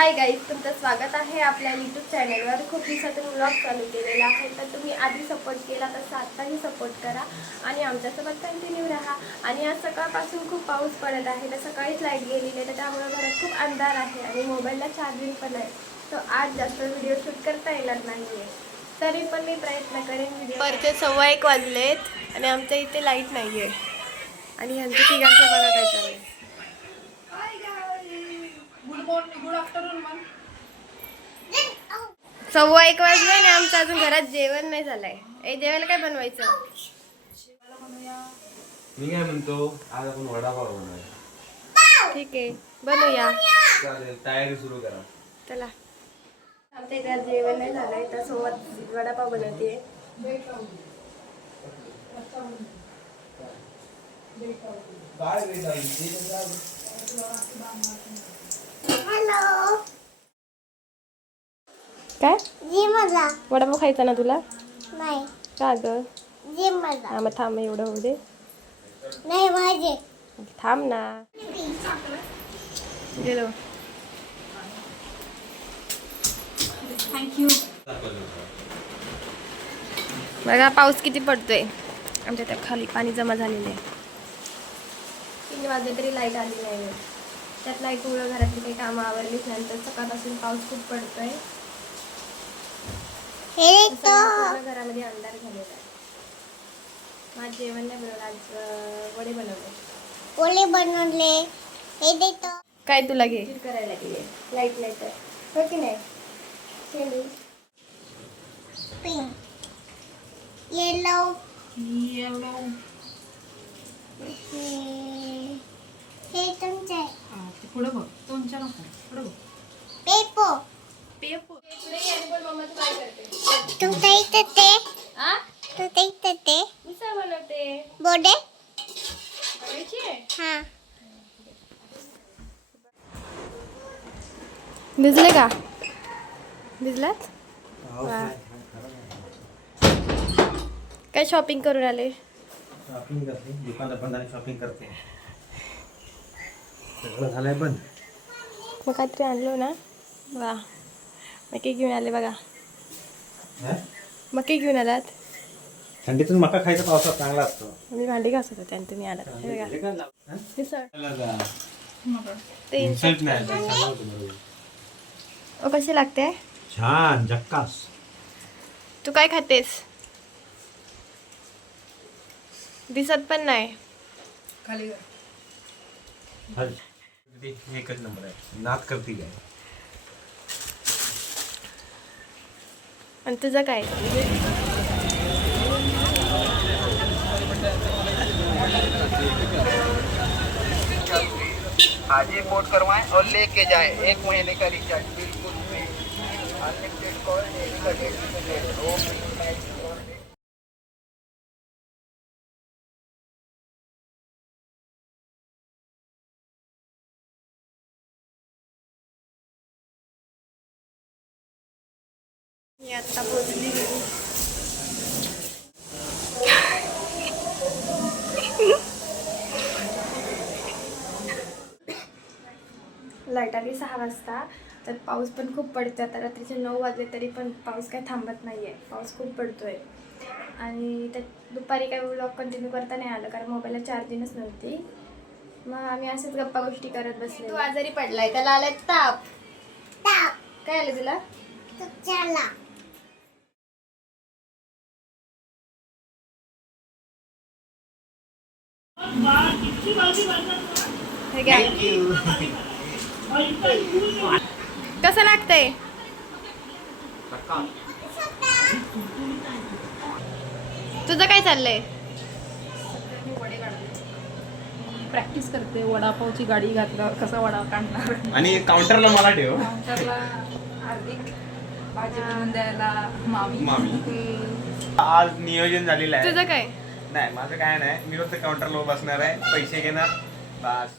Hi guys, तुमचं स्वागत आहे आपल्या यूट्यूब चॅनलवर. खूप दिवसातून व्लॉग चालू केलेला आहे, तर तुम्ही आधी सपोर्ट केला तसं आत्ताही सपोर्ट करा आणि आमच्यासोबत कंटिन्यू राहा. आणि आज सकाळपासून खूप पाऊस पडत आहे, तर सकाळीच लाईट गेलेली आहे, तर त्यामुळे घरात खूप अंधार आहे आणि मोबाईलला चार्जिंग पण आहे. तर आज जास्त व्हिडिओ शूट करता येणार नाही आहे, तरी पण मी प्रयत्न करेन व्हिडिओ. परचे 1:15 वाजलेत आणि आमच्या इथे लाईट नाही आहे आणि ह्यांचं तिघांचं बघा काय चाललंय. Good afternoon ma'am. 1:15 वाजले आणि आमचं अजून घरात जेवण नाही झालंय. जेवायला काय बनवायचं? मी काय म्हणतो, आज आपण वडापाव बनवूया. ठीक आहे, बनवूया. चालेल, तयारी सुरू करा. चला. आमच्या घरात जेवण नाही झालंय, तर सोबत वडापाव बनवते. हॅलो. काय जी मला वडापाव खायचा ना तुला? नाही. का ग? जी मला हा मग थांब, एवढं होऊ दे. नाही पाहिजे. थांब ना. गेलो. थँक्यू. बघा पाऊस किती पडतोय. आमच्या त्या खाली पाणी जमा झालेलं आहे. 3 वाजले तरी लाईट आली नाही. त्यात लाईट मुळे घरातली काही कामं आवरलीच नंतर सकाळपासून पाऊस खूप पडतोय. हे पूर्ण घरामध्ये अंधार झालेला आहे. माझं जेवण नाही बनवलं आज, वडे बनवले. पोले बनवले. हे देतो. काय तुला घे करायला गेले, लाईट नाही तर हो की नाही. चेंडू पिंक येलो. येलो. हे तुमचे पुढे बघ. तुमच्या नको पुढे बघ. पेपो. पेपो. तुमच्या इथे ते आ तुमच्या इथे ते मिसळ बनवते. बोडे. बनवायची आहे. हा. भिजले का? भिजलात? काय शॉपिंग करून आले? शॉपिंग करते, दुकानात बंद आणि शॉपिंग करते. सगळं झालंय बंद. मग काहीतरी आणलो ना. वा, मके घेऊन आले बघा. मके घेऊन आलात. थंडीतून मका खायचा पावसात चांगला असतो. मी भांडी घासत होते आणि तुम्ही आलात. हे बघा. मिसळ. ते इन्सल्ट नाही, चांगलं होतं बरोबर. कशी लागते? छान, झक्कास. तू काय खातेस? दिसत पण नाही. खाली एकच नंबर आहे. नाद करती काय? आणि तुझं काय? आज ही पोर्ट करवाएं और लेके जाए 1 महीने का रिचार्ज बिल्कुल फ्री। अनलिमिटेड कॉल डेली का 150 वो फ्री नाइट और डे। मी आता पोहोचली घरी. लाईट आली 6 वाजता. तर पाऊस पण खूप पडतो. आता रात्रीचे 9 वाजले तरी पण पाऊस काय थांबत नाही आहे. पाऊस खूप पडतोय आणि त्यात दुपारी काय व्लॉग कंटिन्यू करता नाही आलं, कारण मोबाईलला चार्जिंगच नव्हती. मग आम्ही असेच गप्पा गोष्टी करत बसले. तू आजारी पडलाय, त्याला आलाय ताप. ताप. काय आलं तुला? तुझ्याला हे घ्या. कसं लागतंय? तुझं काय चाललंय? प्रॅक्टिस करते. वडापावची गाडी घातलं कसा वडा काढणार. आणि काउंटरला मला ठेव. काउंटरला हार्दिक भाजी बनवून द्यायला मामी. आज नियोजन झालेलं आहे. तुझं काय? नाही, माझं काय नाही. मी फक्त काउंटरला बसणार आहे, पैसे घेणार बस.